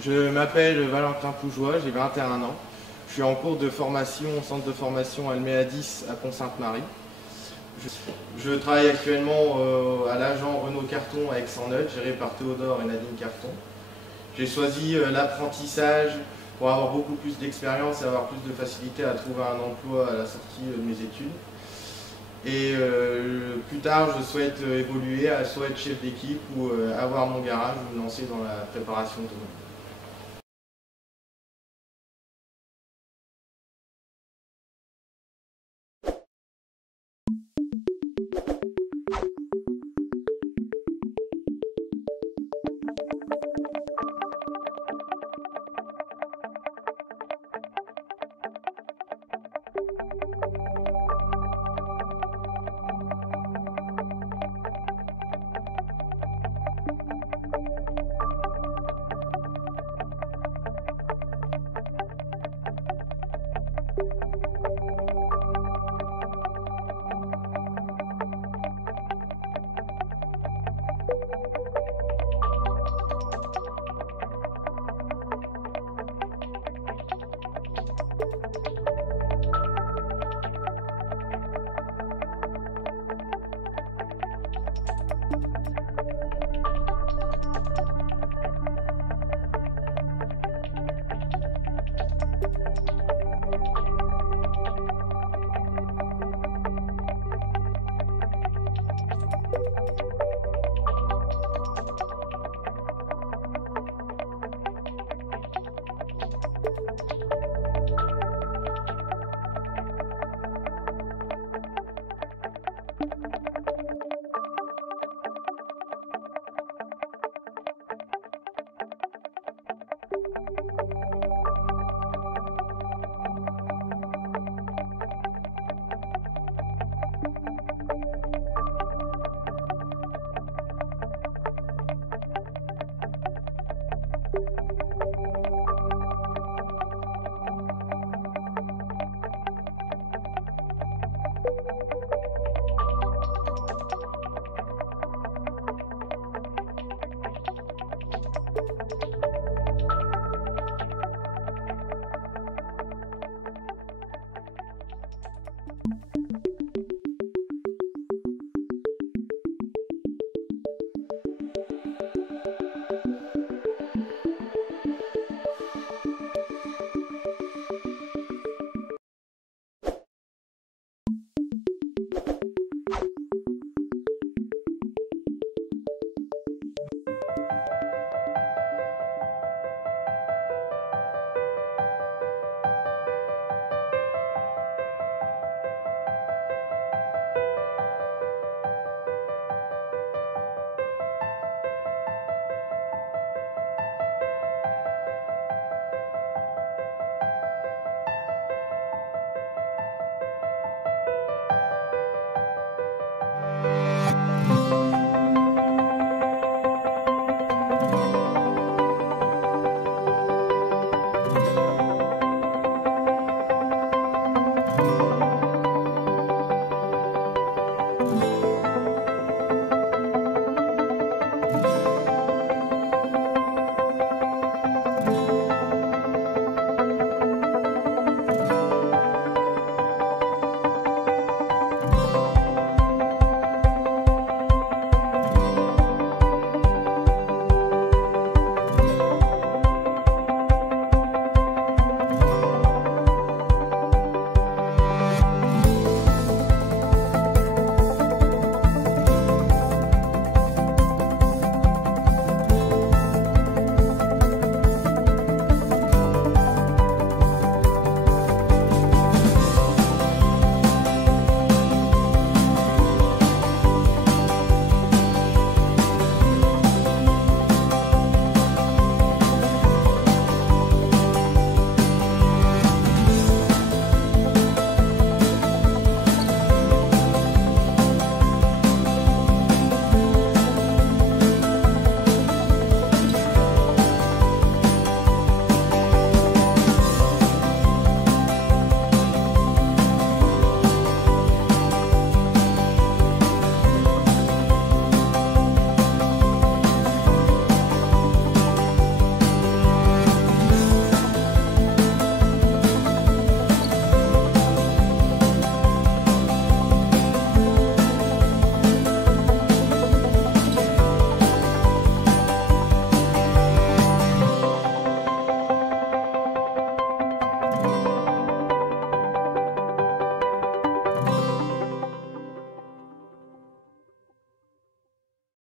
Je m'appelle Valentin Poujois, j'ai 21 ans. Je suis en cours de formation au centre de formation Alméa 10 à Pont-Sainte-Marie. Je travaille actuellement à l'agent Renault Carton à Aix-en-Othe, géré par Théodore et Nadine Carton. J'ai choisi l'apprentissage pour avoir beaucoup plus d'expérience et avoir plus de facilité à trouver un emploi à la sortie de mes études. Et plus tard, je souhaite évoluer à soit être chef d'équipe ou avoir mon garage ou me lancer dans la préparation automobile.